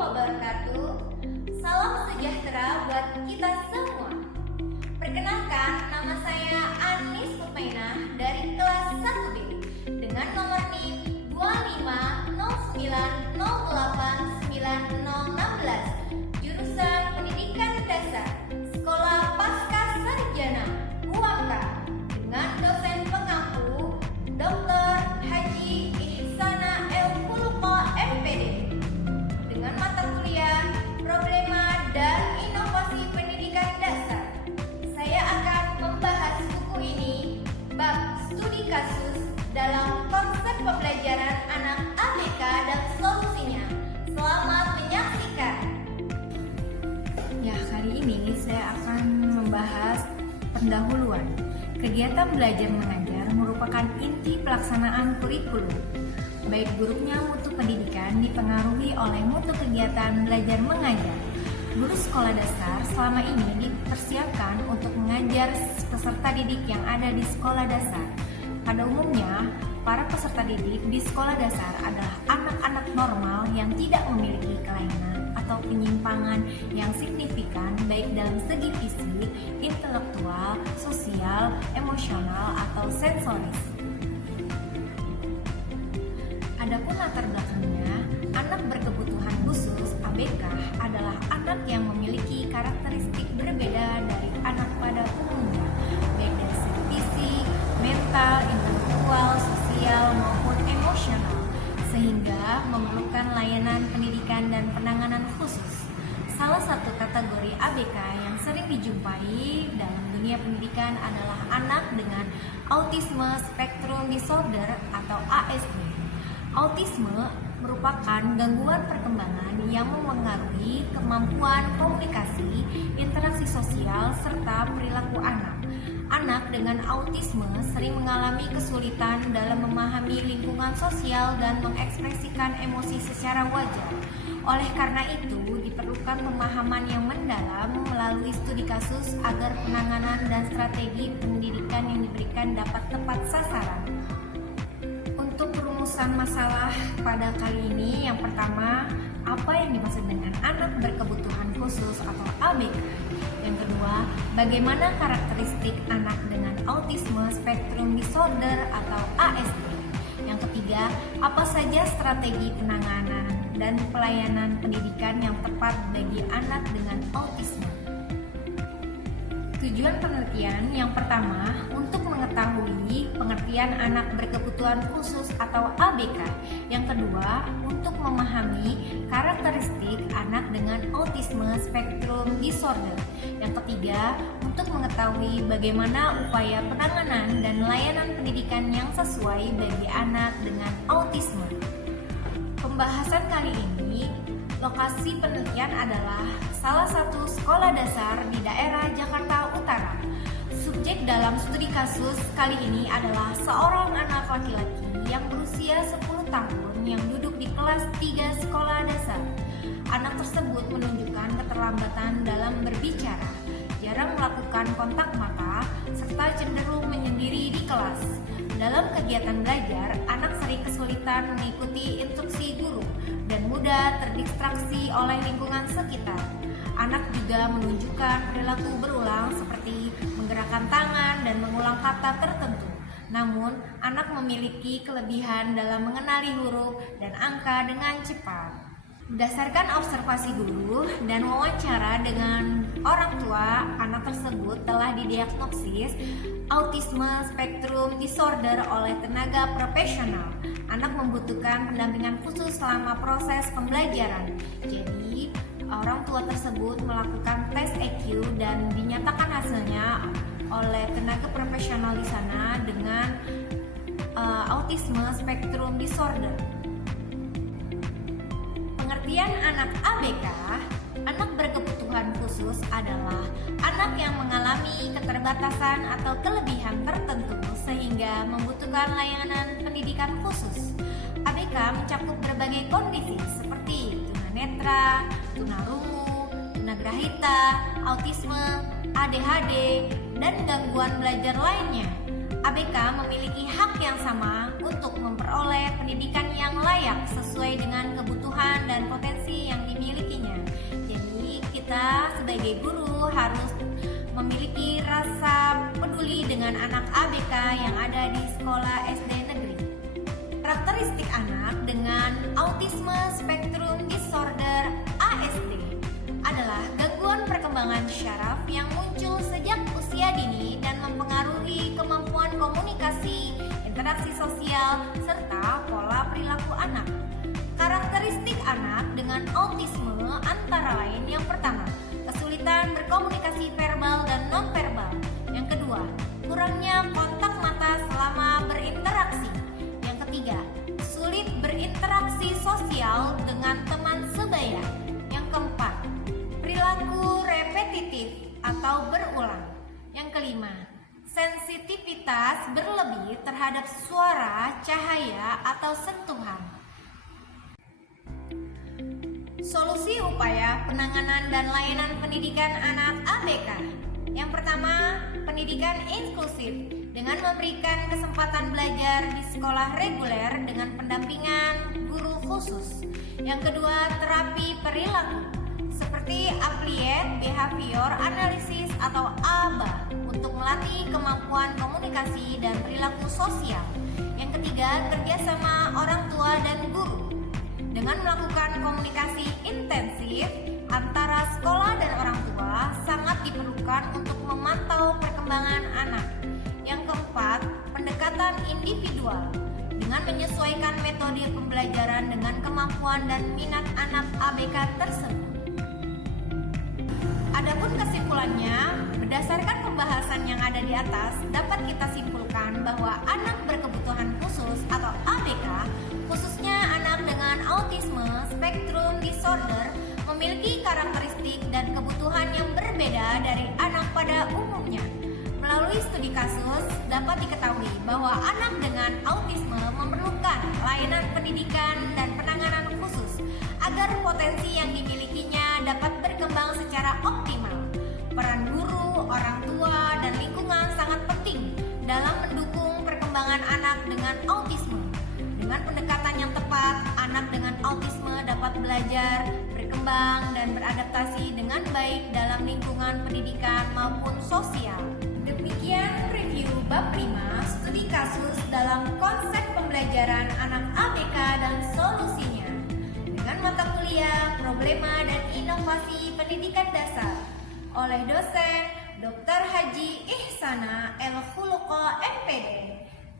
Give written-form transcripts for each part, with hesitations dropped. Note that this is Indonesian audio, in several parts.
wabarakatuh. Salam sejahtera buat kita semua. Perkenalkan, nama saya Anis Mupainah dari kelas 1B dengan nomor NIM 2509089016, jurusan Pendidikan Dasar, Sekolah Pasca Sarjana UAMK, dengan dosen pengampu Dr. Haji Ihsana El Khuluqa MPD, dengan mata kuliah Problema dan Inovasi Pendidikan Dasar. Saya akan membahas buku ini, bab studi kasus dalam konsep pembelajaran anak ABK dan solusinya. Selamat menyaksikan. Ya, kali ini saya akan membahas pendahuluan. Kegiatan belajar mengajar merupakan inti pelaksanaan kurikulum. Baik buruknya mutu pendidikan dipengaruhi oleh mutu kegiatan belajar mengajar. Guru sekolah dasar selama ini dipersiapkan untuk mengajar peserta didik yang ada di sekolah dasar. Pada umumnya, para peserta didik di sekolah dasar adalah anak-anak normal yang tidak memiliki kelainan atau penyimpangan yang signifikan baik dalam segi fisik, intelektual, sosial, emosional, atau sensoris. Adapun latar belakangnya, anak berkebutuhan khusus (ABK) adalah anak yang memiliki karakteristik berbeda dari anak pada umumnya, baik dari segi fisik, mental, intelektual, sosial, maupun emosional, sehingga memerlukan layanan pendidikan dan penanganan khusus. Salah satu kategori ABK yang sering dijumpai dalam dunia pendidikan adalah anak dengan Autism Spectrum Disorder atau ASD. Autisme merupakan gangguan perkembangan yang memengaruhi kemampuan komunikasi, interaksi sosial, serta perilaku anak. Anak dengan autisme sering mengalami kesulitan dalam memahami lingkungan sosial dan mengekspresikan emosi secara wajar. Oleh karena itu, diperlukan pemahaman yang mendalam melalui studi kasus agar penanganan dan strategi pendidikan yang diberikan dapat tepat sasaran. Untuk perumusan masalah pada kali ini, yang pertama, apa yang dimaksud dengan anak berkebutuhan khusus atau ABK? Yang kedua, bagaimana karakteristik anak dengan Autism Spectrum Disorder atau ASD? Yang ketiga, apa saja strategi penanganan dan pelayanan pendidikan yang tepat bagi anak dengan autisme? Tujuan penelitian yang pertama, untuk mengetahui pengertian anak berkebutuhan khusus atau ABK. Yang kedua, untuk memahami karakteristik anak dengan Autism Spectrum Disorder. Yang ketiga, untuk mengetahui bagaimana upaya penanganan dan layanan pendidikan yang sesuai bagi anak dengan autisme. Pembahasan kali ini, lokasi penelitian adalah salah satu sekolah dasar di daerah Jakarta Utara. Subjek dalam studi kasus kali ini adalah seorang anak laki-laki yang berusia 10 tahun yang duduk di kelas 3 sekolah dasar. Anak tersebut menunjukkan keterlambatan dalam berbicara, jarang melakukan kontak mata, serta cenderung menyendiri di kelas. Dalam kegiatan belajar, anak sering kesulitan mengikuti instruksi guru dan mudah terdistraksi oleh lingkungan sekitar. Anak juga menunjukkan perilaku berulang seperti menggerakkan tangan dan mengulang kata tertentu. Namun, anak memiliki kelebihan dalam mengenali huruf dan angka dengan cepat. Berdasarkan observasi guru dan wawancara dengan orang tua, anak tersebut telah didiagnosis Autism Spectrum Disorder oleh tenaga profesional. Anak membutuhkan pendampingan khusus selama proses pembelajaran. Jadi, orang tua tersebut melakukan tes EQ dan dinyatakan hasilnya oleh tenaga profesional di sana dengan Autism Spectrum Disorder. Pengertian anak ABK, anak berkebutuhan khusus adalah anak yang mengalami keterbatasan atau kelebihan tertentu sehingga membutuhkan layanan pendidikan khusus. ABK mencakup berbagai kondisi seperti tunanetra, tunarungu, tunagrahita, autisme, ADHD, dan gangguan belajar lainnya. ABK memiliki hak yang sama untuk memperoleh pendidikan yang layak sesuai dengan kebutuhan dan potensi yang dimilikinya. Jadi kita sebagai guru harus memiliki rasa peduli dengan anak ABK yang ada di sekolah SD negeri. Karakteristik anak dengan autisme spektrum disorder ASD adalah gangguan perkembangan syaraf yang muncul sejak usia dini dan mempengaruhi kemampuan komunikasi, interaksi sosial, serta pola perilaku anak. Karakteristik anak dengan autisme antara lain yang pertama, kesulitan berkomunikasi verbal dan non-verbal. Yang kedua, kurangnya kontak mata selama berinteraksi. Yang ketiga, sulit berinteraksi sosial dengan teman sebaya. Yang keempat, perilaku repetitif atau berulang. Yang kelima, sensitivitas berlebih terhadap suara, cahaya, atau sentuhan. Solusi upaya penanganan dan layanan pendidikan anak ABK. Yang pertama, pendidikan inklusif dengan memberikan kesempatan belajar di sekolah reguler dengan pendampingan guru khusus. Yang kedua, terapi perilaku seperti Applied Behavior Analysis atau ABA untuk melatih kemampuan komunikasi dan perilaku sosial. Yang ketiga, kerjasama orang tua dan guru dengan melakukan komunikasi intensif antara sekolah dan orang tua sangat diperlukan untuk memantau perkembangan anak. Yang keempat, pendekatan individual dengan menyesuaikan metode pembelajaran dengan kemampuan dan minat anak ABK tersebut. Adapun kesimpulannya, berdasarkan pembahasan yang ada di atas, dapat kita simpulkan bahwa anak berkebutuhan khusus atau ABK, khususnya anak dengan autisme spektrum disorder, memiliki karakteristik dan kebutuhan yang berbeda dari anak pada umumnya. Melalui studi kasus, dapat diketahui bahwa anak dengan autisme memerlukan layanan pendidikan dan penanganan khusus agar potensi yang dimilikinya dapat berkembang secara optimal. Peran guru, orang tua, dan lingkungan sangat penting dalam mendukung perkembangan anak dengan autisme. Dengan pendekatan yang tepat, anak dengan autisme dapat belajar, berkembang, dan beradaptasi dengan baik dalam lingkungan pendidikan maupun sosial. Demikian review bab 5 studi kasus dalam konsep pembelajaran anak ABK dan solusinya dengan mata kuliah Problema dan Inovasi Pendidikan Dasar oleh dosen Dr. Haji Ihsana El Khuluqa MPD.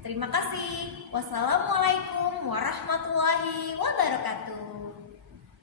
Terima kasih. Wassalamualaikum warahmatullahi wabarakatuh.